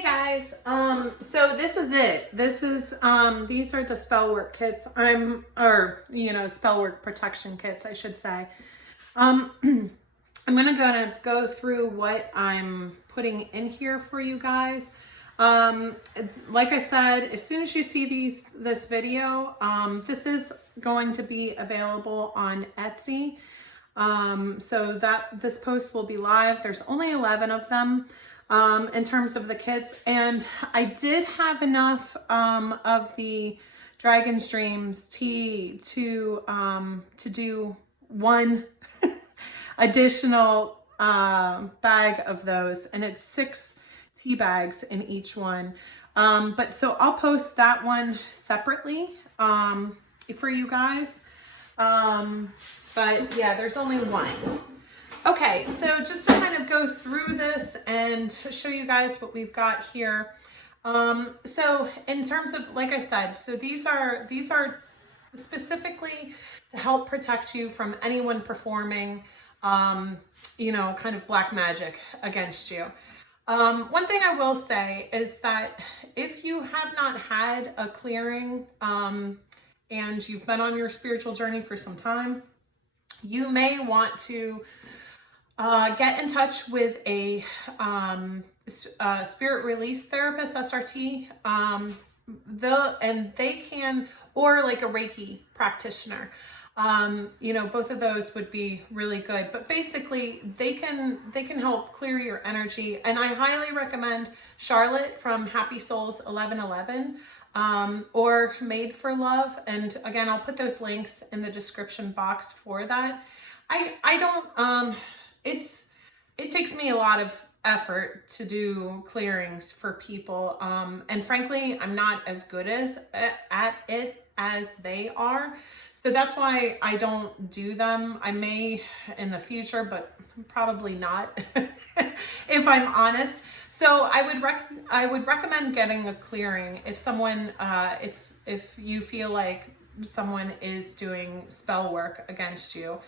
Hey guys, so this is it. This is, these are the spell work kits. Spell work protection kits, I should say. Um, I'm gonna go through what I'm putting in here for you guys. Like I said, as soon as you see this video, this is going to be available on Etsy. So that this post will be live. There's only 11 of them. In terms of the kits, and I did have enough of the Dragon's Dreams tea to do one additional bag of those, and it's 6 tea bags in each one. But so I'll post that one separately for you guys. But yeah, there's only one. Okay, so just to kind of go through this and show you guys what we've got here. So in terms of, like I said, so these are specifically to help protect you from anyone performing, kind of black magic against you. One thing I will say is that if you have not had a clearing, and you've been on your spiritual journey for some time, you may want to get in touch with a spirit release therapist, SRT, they can, or like a Reiki practitioner. Both of those would be really good, but basically they can help clear your energy. And I highly recommend Charlotte from Happy Souls 1111, or Made for Love. And again, I'll put those links in the description box for that. It takes me a lot of effort to do clearings for people. And frankly, I'm not as good at it as they are. So that's why I don't do them. I may in the future, but probably not, if I'm honest. So I would recommend getting a clearing if someone, if you feel like someone is doing spell work against you,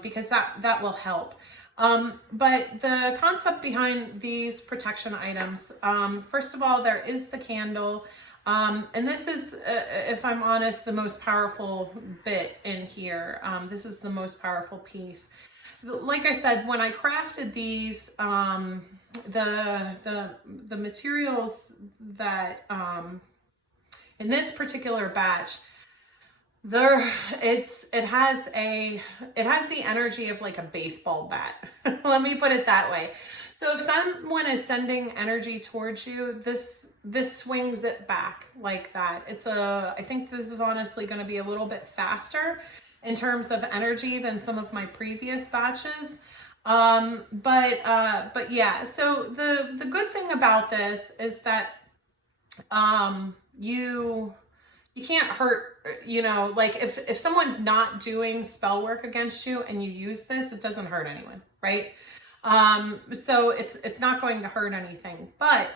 because that will help. But the concept behind these protection items, first of all, there is the candle. And this is, if I'm honest, the most powerful bit in here. This is the most powerful piece. Like I said, when I crafted these, the materials that, in this particular batch, it has the energy of like a baseball bat. Let me put it that way. So if someone is sending energy towards you, this swings it back like that. I think this is honestly going to be a little bit faster in terms of energy than some of my previous batches. But yeah, so the good thing about this is that you can't hurt, like if someone's not doing spell work against you and you use this, it doesn't hurt anyone, right? So it's not going to hurt anything. But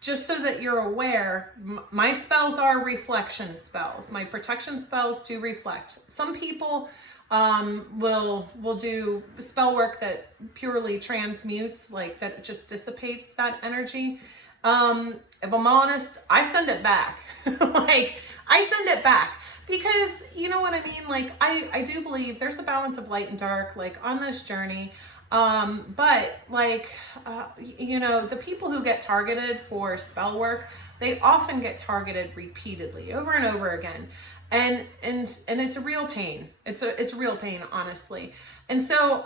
just so that you're aware, my spells are reflection spells. My protection spells do reflect. Some people will do spell work that purely transmutes, like that just dissipates that energy. If I'm honest, I send it back. Like, I send it back because, you know what I mean? Like, I do believe there's a balance of light and dark, like, on this journey. But like, the people who get targeted for spell work, they often get targeted repeatedly over and over again. And it's a real pain. It's a real pain, honestly. And so,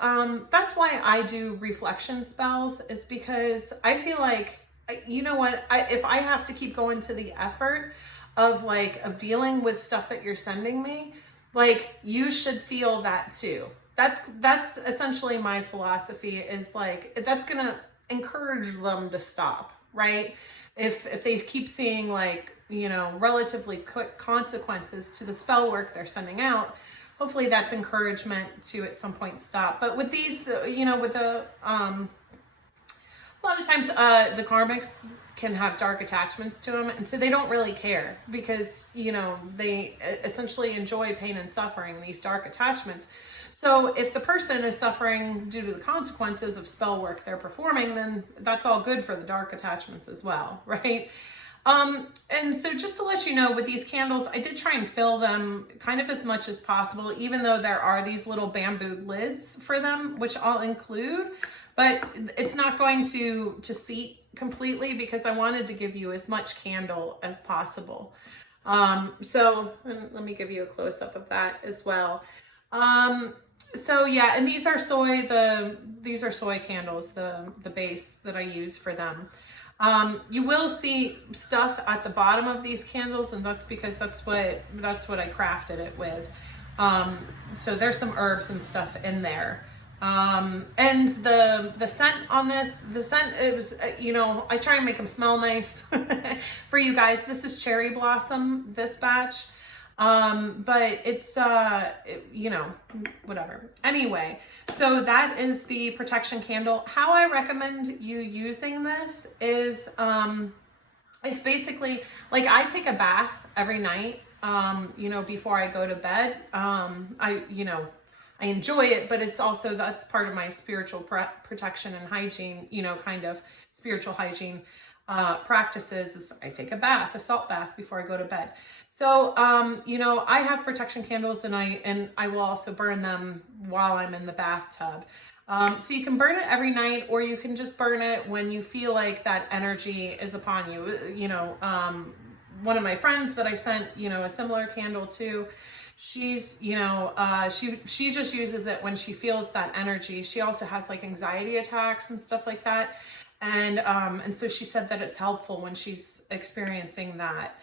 that's why I do reflection spells, is because I feel like, you know what, if I have to keep going to the effort of dealing with stuff that you're sending me, like, you should feel that too. That's essentially my philosophy, is like, that's gonna encourage them to stop, right? If they keep seeing relatively quick consequences to the spell work they're sending out, hopefully that's encouragement to at some point stop. But with these, with the a lot of times the karmics can have dark attachments to them, and so they don't really care because, you know, they essentially enjoy pain and suffering, these dark attachments. So if the person is suffering due to the consequences of spell work they're performing, then that's all good for the dark attachments as well, right? And so just to let you know, with these candles, I did try and fill them kind of as much as possible, even though there are these little bamboo lids for them, which I'll include, but it's not going to seat completely because I wanted to give you as much candle as possible. So let me give you a close up of that as well. So yeah, and these are soy candles, the base that I use for them. You will see stuff at the bottom of these candles, and that's because that's what I crafted it with. So there's some herbs and stuff in there. And the scent on this, it was, you know, I try and make them smell nice for you guys. This is cherry blossom, this batch. But it's, you know, whatever. Anyway, so that is the protection candle. How I recommend you using this is basically, like, I take a bath every night, you know, before I go to bed. I enjoy it, but it's also, that's part of my spiritual protection and hygiene, you know, kind of spiritual hygiene practices is I take a bath, a salt bath before I go to bed. So, you know, I have protection candles, and I will also burn them while I'm in the bathtub. So you can burn it every night, or you can just burn it when you feel like that energy is upon you. You know, one of my friends that I sent, you know, a similar candle to, she's, you know, she just uses it when she feels that energy. She also has like anxiety attacks and stuff like that. And so she said that it's helpful when she's experiencing that.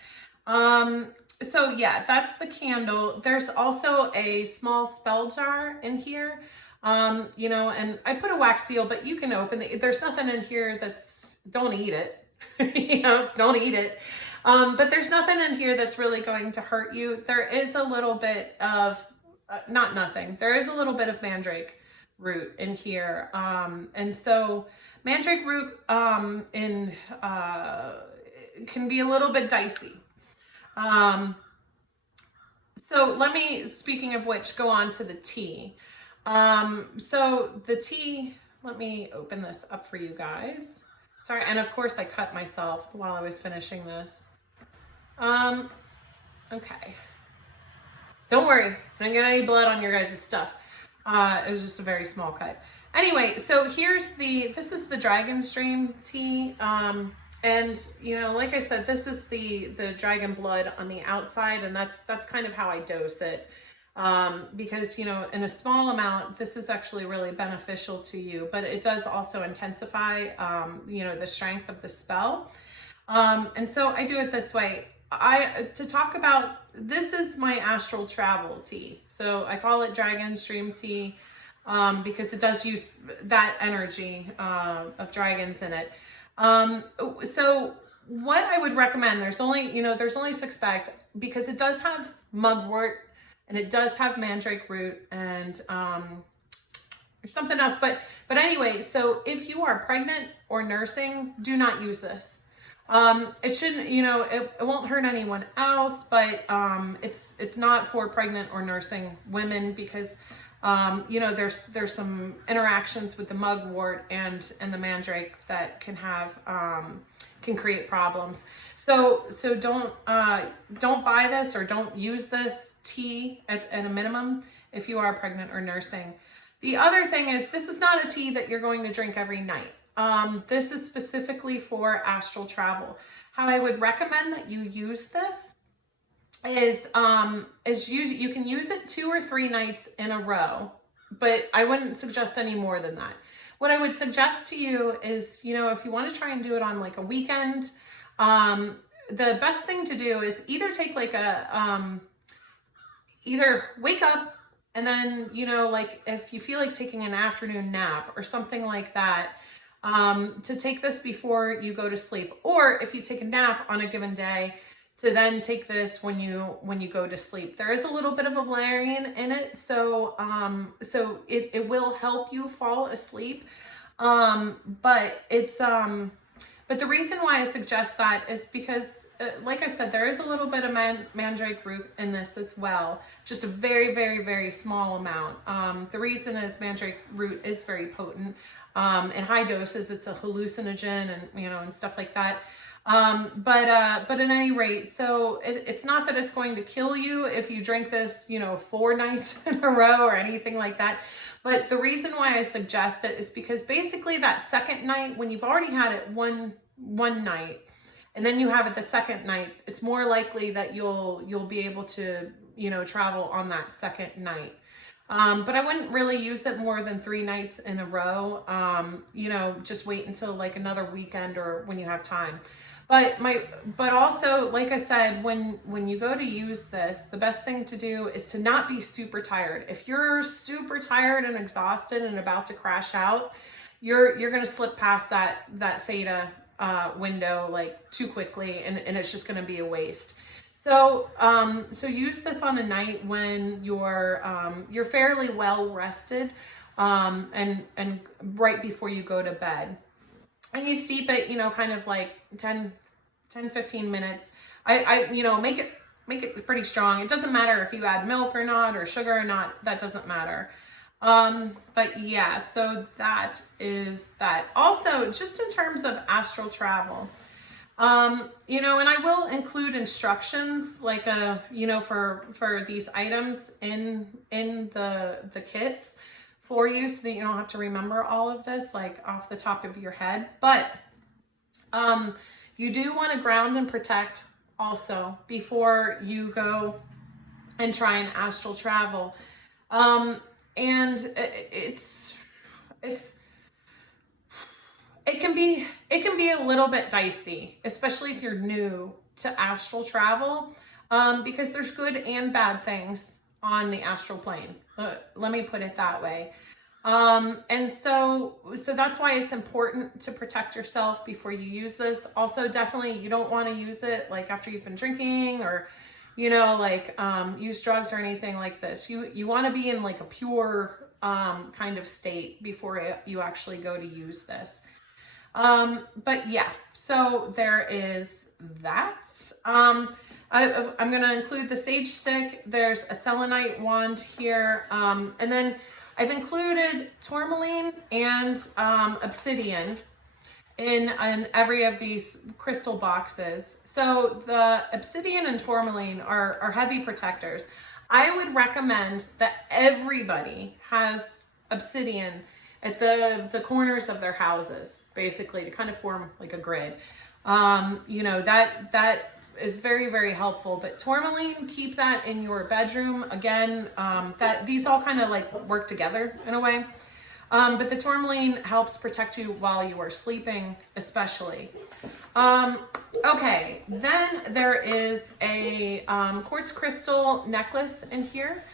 So yeah, that's the candle. There's also a small spell jar in here. You know, and I put a wax seal, but you can open it. There's nothing in here don't eat it. You know, don't eat it. But there's nothing in here that's really going to hurt you. There is a little bit of, there is a little bit of mandrake root in here. And so mandrake root, can be a little bit dicey. So let me, speaking of which, go on to the tea. So the tea, let me open this up for you guys. Sorry, and of course I cut myself while I was finishing this. Okay. Don't worry, I don't get any blood on your guys' stuff. It was just a very small cut. Anyway, so this is the Dragon Stream tea. And, you know, like I said, this is the dragon blood on the outside, and that's kind of how I dose it. Because, you know, in a small amount, this is actually really beneficial to you, but it does also intensify, you know, the strength of the spell. And so I do it this way. To talk about, this is my astral travel tea. So I call it Dragon Stream tea, because it does use that energy, of dragons in it. So what I would recommend, there's only 6 bags, because it does have mugwort, and it does have mandrake root, and there's something else, but anyway, so if you are pregnant or nursing, do not use this. It shouldn't, you know, it won't hurt anyone else, but it's not for pregnant or nursing women, because you know, there's some interactions with the mugwort and the mandrake that can create problems. So don't buy this, or don't use this tea at a minimum if you are pregnant or nursing. The other thing is, this is not a tea that you're going to drink every night. This is specifically for astral travel. How I would recommend that you use this is you can use it 2 or 3 nights in a row, but I wouldn't suggest any more than that. What I would suggest to you is, you know, if you want to try and do it on like a weekend, the best thing to do is either take like either wake up, and then, you know, like if you feel like taking an afternoon nap or something like that, to take this before you go to sleep, or if you take a nap on a given day, to then take this when you go to sleep. There is a little bit of a valerian in it, so it will help you fall asleep. But but the reason why I suggest that is because, like I said, there is a little bit of mandrake root in this as well, just a very, very, very small amount. The reason is mandrake root is very potent. In high doses, it's a hallucinogen and, and stuff like that. But at any rate, so it's not that it's going to kill you if you drink this, 4 nights in a row or anything like that. But the reason why I suggest it is because basically that second night, when you've already had it one night, and then you have it the second night, it's more likely that you'll be able to, travel on that second night. But I wouldn't really use it more than 3 nights in a row. Just wait until like another weekend or when you have time. But also, like I said, when you go to use this, the best thing to do is to not be super tired. If you're super tired and exhausted and about to crash out, you're gonna slip past that theta window like too quickly, and it's just gonna be a waste. So use this on a night when you're fairly well rested, and right before you go to bed. And you steep it, kind of like 15 minutes. I make it pretty strong. It doesn't matter if you add milk or not, or sugar or not, that doesn't matter. But yeah, so that is that. Also, just in terms of astral travel, and I will include instructions like for these items in the kits for you, so that you don't have to remember all of this like off the top of your head. But you do want to ground and protect also before you go and try and astral travel. And it can be a little bit dicey, especially if you're new to astral travel, because there's good and bad things on the astral plane. Let me put it that way. And so that's why it's important to protect yourself before you use this. Also, definitely, you don't want to use it like after you've been drinking or, use drugs or anything like this. You want to be in like a pure, kind of state before you actually go to use this. But yeah, so there is that. I'm going to include the sage stick. There's a selenite wand here. And then I've included tourmaline and obsidian in every of these crystal boxes. So the obsidian and tourmaline are heavy protectors. I would recommend that everybody has obsidian at the corners of their houses, basically, to kind of form like a grid. That is very, very helpful. But tourmaline, keep that in your bedroom. Again, that these all kind of like work together in a way. But the tourmaline helps protect you while you are sleeping, especially. Okay, then there is a quartz crystal necklace in here.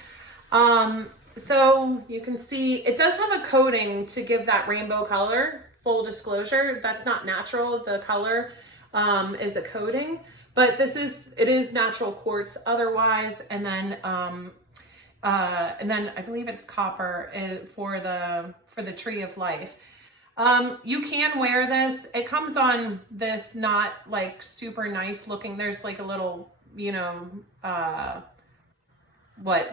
So you can see it does have a coating to give that rainbow color. Full disclosure, that's not natural. The color is a coating, but it is natural quartz otherwise. And then I believe it's copper for the tree of life. You can wear this. It comes on this not like super nice looking. There's like a little,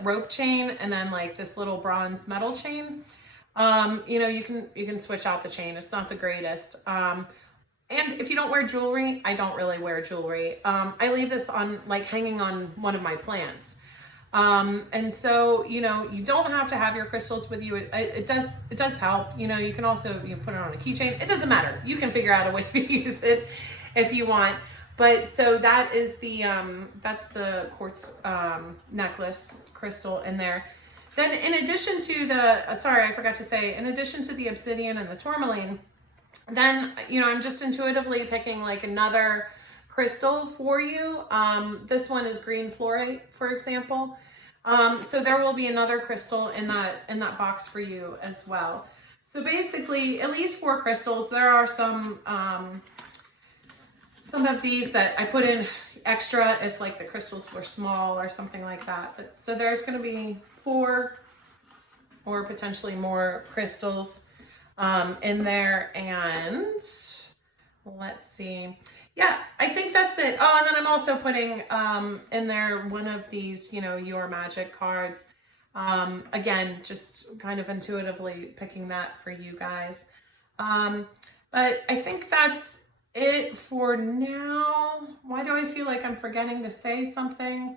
rope chain, and then like this little bronze metal chain. You can switch out the chain. It's not the greatest. And if you don't wear jewelry, I don't really wear jewelry. I leave this on like hanging on one of my plants. And so, you don't have to have your crystals with you. It does help. You can also, put it on a keychain. It doesn't matter. You can figure out a way to use it if you want. But so that is that's the quartz, necklace crystal in there. Then in addition to in addition to the obsidian and the tourmaline, then, I'm just intuitively picking like another crystal for you. This one is green fluorite, for example. So there will be another crystal in that box for you as well. So basically, at least 4 crystals. There are some of these that I put in extra if like the crystals were small or something like that. But so there's going to be 4 or potentially more crystals. in there. And let's see. Yeah, I think that's it. Oh, and then I'm also putting in there one of these, you know, Your Magic cards. Again, just kind of intuitively picking that for you guys. But I think that's it for now. Why do I feel like I'm forgetting to say something?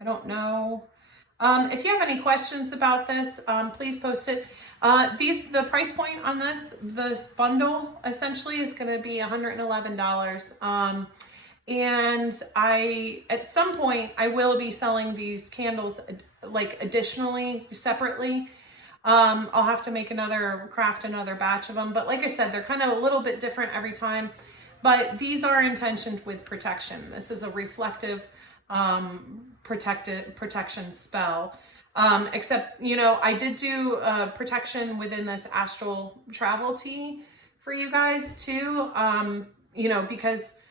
I don't know. If you have any questions about this, please post it. The price point on this bundle essentially is going to be $111. And at some point, I will be selling these candles like additionally, separately. I'll have to craft another batch of them. But like I said, they're kind of a little bit different every time. But these are intentioned with protection. This is a reflective protection spell. Except, you know, I did do protection within this astral travel tea for you guys too. You know, because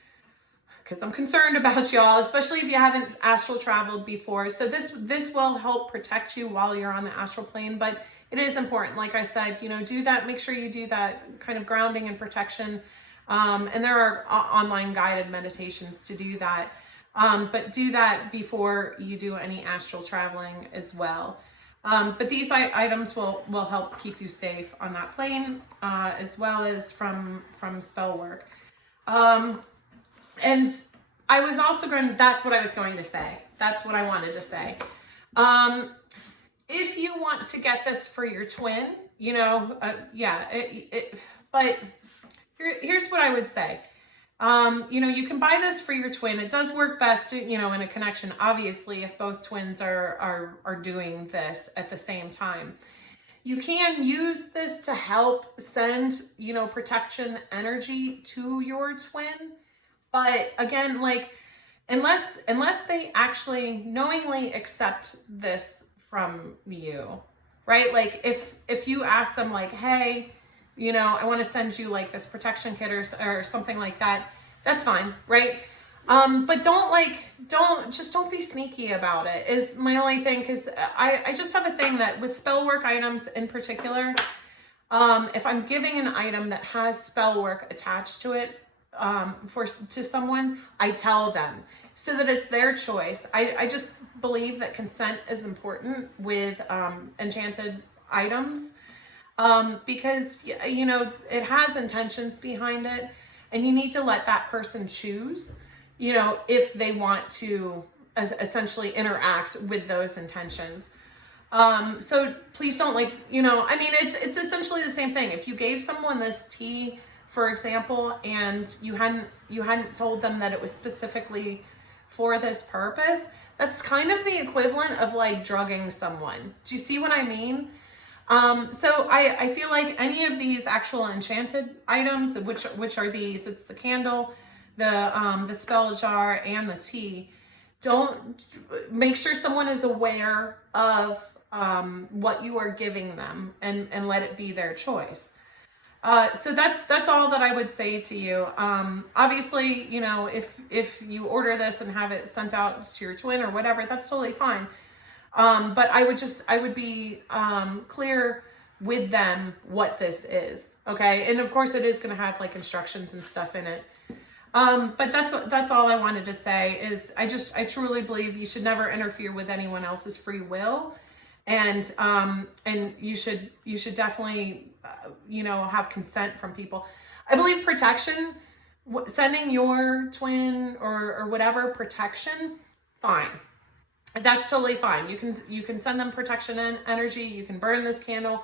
I'm concerned about y'all, especially if you haven't astral traveled before. So this will help protect you while you're on the astral plane, but it is important. Like I said, you know, do that. Make sure you do that kind of grounding and protection. And there are online guided meditations to do that. But do that before you do any astral traveling as well. But these items will help keep you safe on that plane, as well as from spell work. And I was also that's what I was going to say. That's what I wanted to say. If you want to get this for your twin, you know, but here's what I would say. You know, you can buy this for your twin. It does work best, you know, in a connection, obviously, if both twins are doing this at the same time. You can use this to help send, you know, protection energy to your twin. But again, like, unless they actually knowingly accept this from you, right? Like if you ask them like, hey, you know, I want to send you like this protection kit or something like that, that's fine, right? But don't be sneaky about it is my only thing. Cause I just have a thing that with spell work items in particular, if I'm giving an item that has spell work attached to it, to someone, I tell them so that it's their choice. I just believe that consent is important with enchanted items, because you know it has intentions behind it, and you need to let that person choose, you know, if they want to essentially interact with those intentions. So please don't, like, you know, I mean, it's essentially the same thing. If you gave someone this tea, for example, and you hadn't told them that it was specifically for this purpose, that's kind of the equivalent of like drugging someone. Do you see what I mean? So I feel like any of these actual enchanted items, which are these, it's the candle, the spell jar, and the tea. Don't make sure someone is aware of what you are giving them, and let it be their choice. So that's all that I would say to you. Obviously, you know, if you order this and have it sent out to your twin or whatever, that's totally fine. But I would be clear with them what this is, okay? And of course, it is going to have like instructions and stuff in it. But that's all I wanted to say is I truly believe you should never interfere with anyone else's free will, and you should definitely you know, have consent from people. I believe protection, sending your twin or whatever protection, fine. That's totally fine. You can send them protection and energy. You can burn this candle,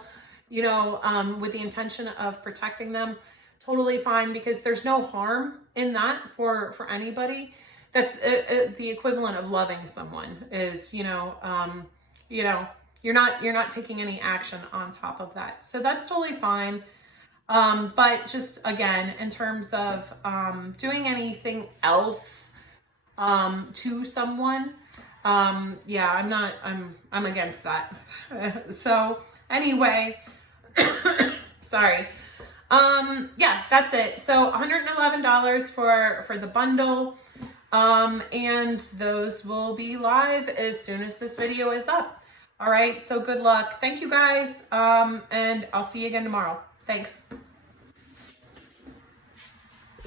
you know, with the intention of protecting them. Totally fine, because there's no harm in that for anybody. That's the equivalent of loving someone is, you know, you're not taking any action on top of that. So that's totally fine. But just again, in terms of doing anything else to someone, yeah, I'm against that. So anyway, sorry. Yeah, that's it. So $111 for the bundle. And those will be live as soon as this video is up. All right. So good luck. Thank you guys. And I'll see you again tomorrow. Thanks.